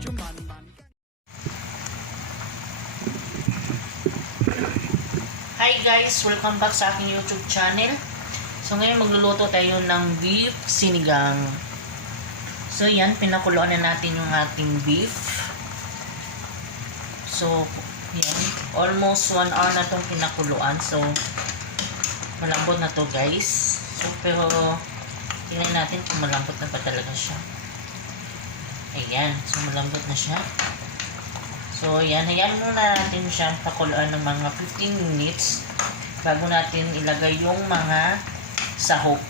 Hi guys! Welcome back sa aking YouTube channel. So ngayon magluluto tayo ng beef sinigang. So yan, pinakuluan na natin yung ating beef. So yan, almost 1 hour na itong pinakuluan. So malambot na to guys. So pero tingnan natin kung malambot na ba talaga siya. Ayan, so malambot na siya. So, yan. Hayaan muna natin siyang pakuluan ng mga 15 minutes bago natin ilagay yung mga sahog.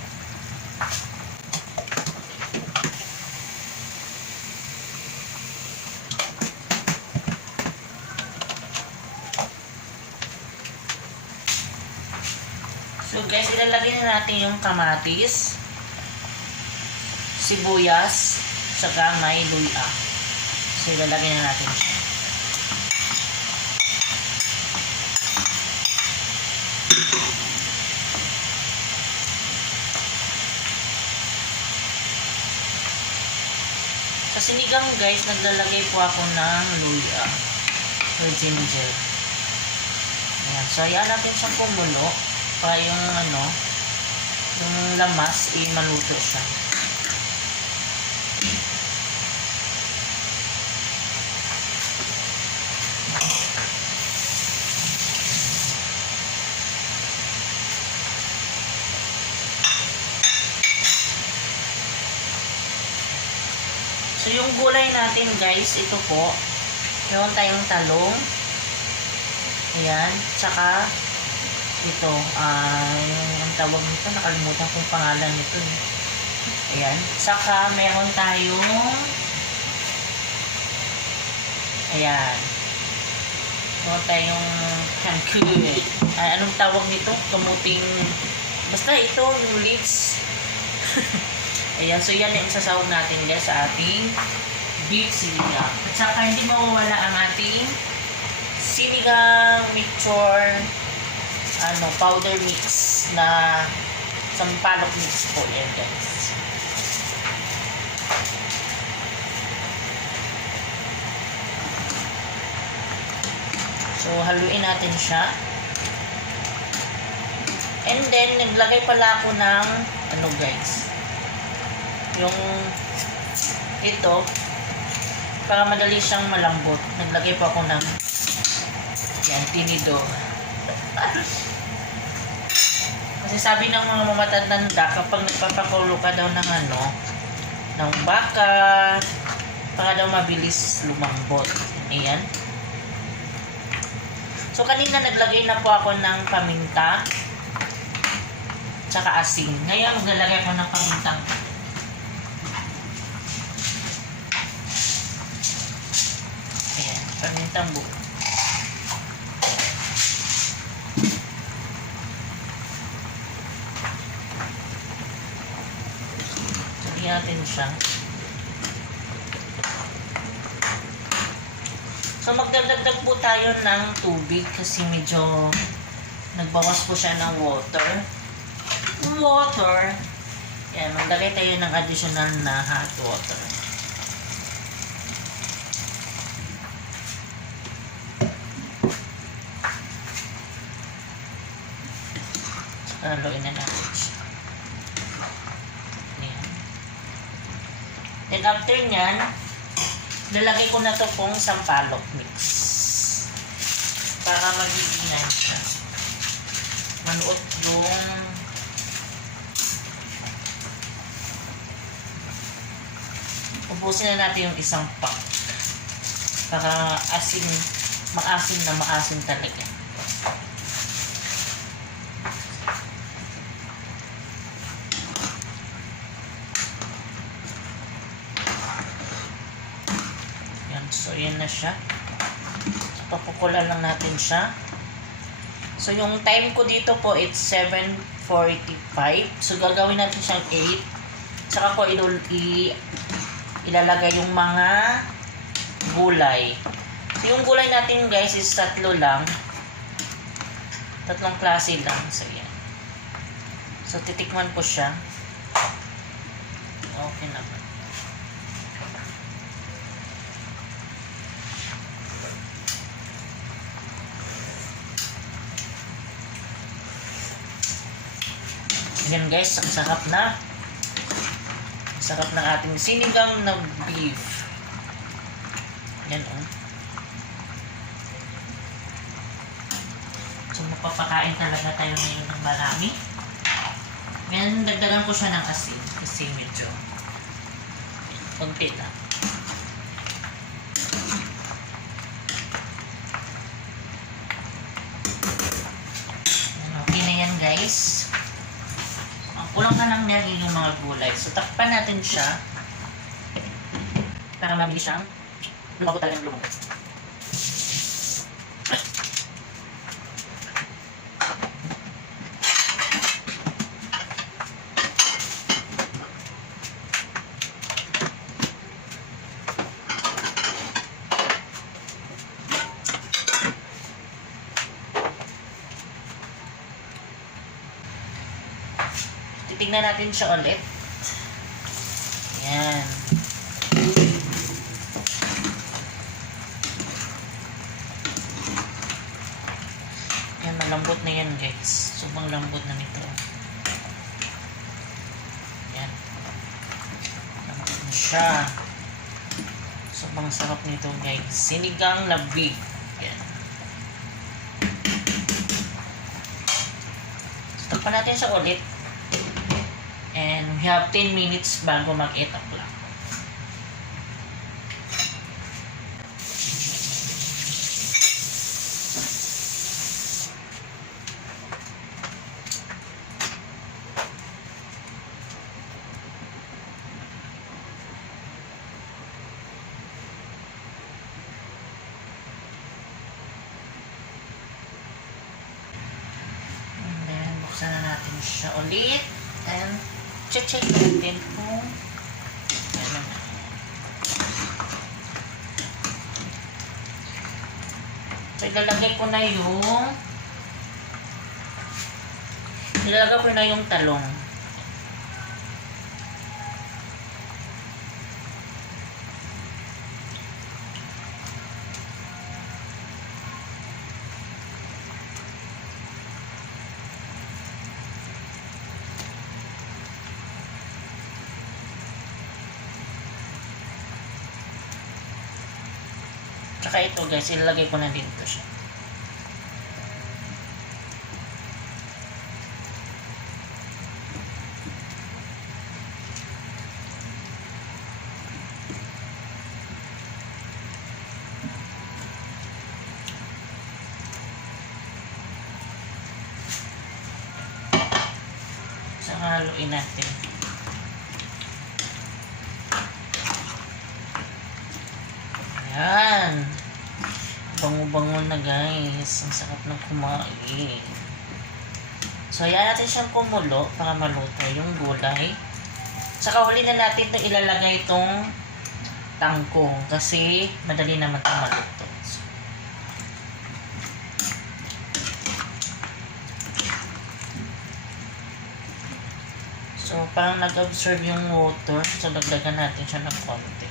So, guys, ilalagay na natin yung kamatis, sibuyas, saka may luya. So, ilalagay na natin siya. Sa sinigang guys, naglalagay po ako ng luya or ginger. Ayan. So, hayaan natin siyang kumulo para yung yung lamas maluto siya. So, yung gulay natin guys, ito po. Meron tayong talong. Ayan. Tsaka, ito. Yung tawag nito, nakalimutan kong pangalan nito. Ayan. Tsaka, meron tayong ayan. Meron tayong kankul. Anong tawag nito? Kamuting, basta ito, yung leaves. Ayan, so yan yung sasawag natin guys sa ating beef sinigang. At saka hindi mawawala ang ating sinigang mixture powder mix na sampalok mix po yan guys. So haluin natin siya. And then naglagay pala ako ng guys, yung ito para madali siyang malambot. Naglagay po ako ng yan, tinidor. Kasi sabi ng mga matatanda, kapag nagpapakulo ka daw ng ng baka, para daw mabilis lumambot. Ayan. So kanina naglagay na po ako ng paminta tsaka asin. Ngayon maglalagay ako ng pamintang. Pamintang buo. Sabihin natin siya. So magdagdag po tayo ng tubig kasi medyo nagbawas po siya ng water. Yan, maglagay tayo ng additional na hot water. Haluin na natin siya. Ayan. Then after nyan, lalagay ko na to pong sampalok mix. Para magiginan siya. Manuot yung ubusin na natin yung isang pack. Para maasim na maasim talaga. So, yan na siya. So, papukulan lang natin siya. So, yung time ko dito po, it's 7:45. So, gagawin natin siyang 8. Saka ko ilalagay yung mga gulay. So, yung gulay natin guys is tatlong klase lang. So, yan. So, titikman ko siya. Okay naman. Yan guys, ang sarap na. Ang sarap ng ating sinigang na beef. Yan oh. So magpapakain talaga tayo ngayon ng marami. Ngayon dagdagan ko siya ng asin. Kasi medyo konti lang. Okay na yan guys. Ang kulang na lang nilagay yung mga gulay. So takpan natin siya para mabilis siyang lumago talagang lumago. Titignan natin siya ulit. Yan. Yan, malambot na yan guys. Sobrang lambot na nito. Yan. Lambot na siya. Sobrang sarap nito guys. Sinigang na beef. Yan. So, takpan natin siya ulit. And we have 10 minutes bago mag-etak lang. And then, buksan na natin siya ulit. And check natin kung ano na. So, ilalagay ko na yung talong. Tsaka ito guys, ilalagay ko na dito siya. Saka haluin natin. Ayan. Bango-bango na guys. Ang sarap ng kumain. So, ayan natin siyang kumulo para maluto yung gulay. Saka huli na natin na ilalagay itong tangkong kasi madali naman itong maluto. So, parang nag-absorb yung water. So, dagdagan natin siya ng konti.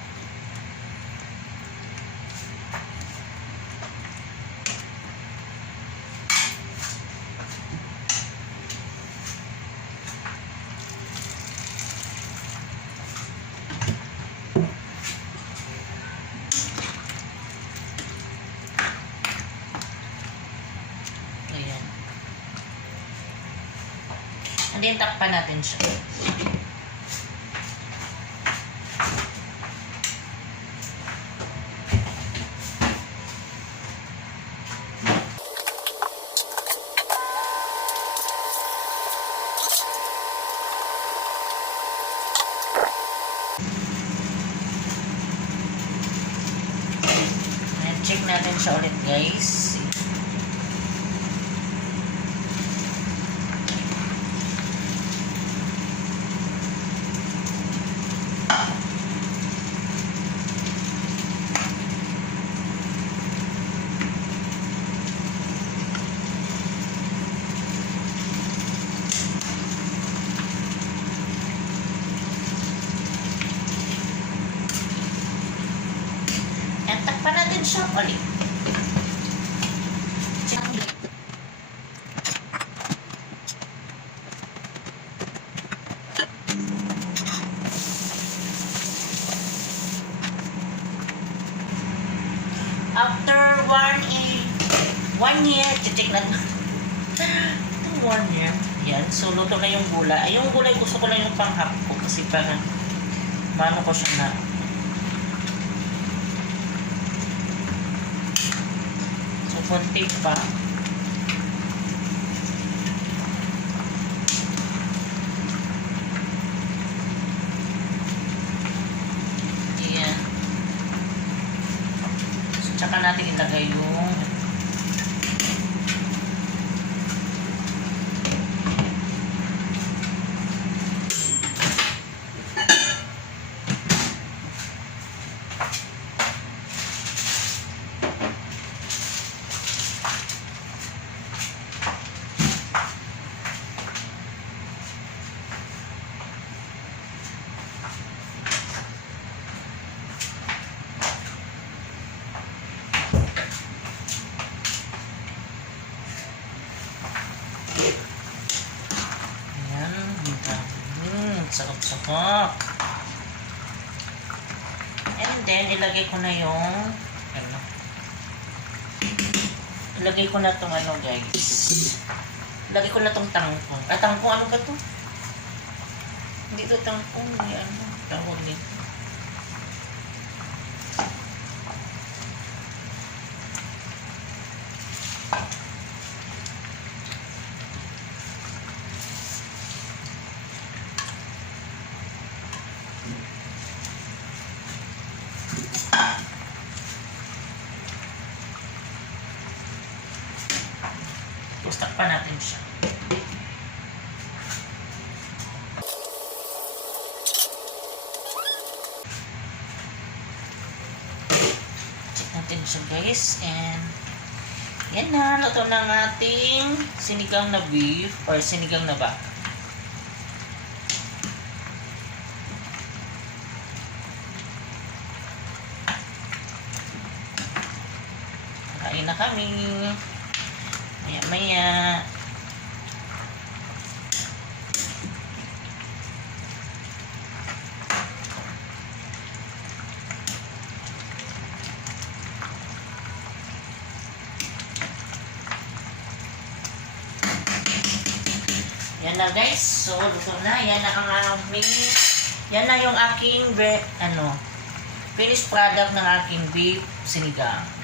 And then, takpan natin siya. And check natin siya ulit guys. And takpan natin siya ulit. One yan. Yan. So, luto na yung gulay. Ay, yung gulay gusto ko lang yung panghapko kasi parang mano ko siya na. So, konti pa. Yan. So, tsaka natin ilagay yung sarap-sarap. And then, ilagay ko na yung ilagay ko na itong guys. Ilagay ko na itong tangkong. Tangkong, ano ba ito? Hindi ito tangkong. Tawag nito. Pustak pa natin siya. Check natin siya guys. And yan na. Luto na ang ating sinigang na beef or sinigang na baka. Kain na kami. Maya-maya. Yan na guys. So, luto na. Yan na ang aming, yan na yung aking finished product ng aking beef sinigang.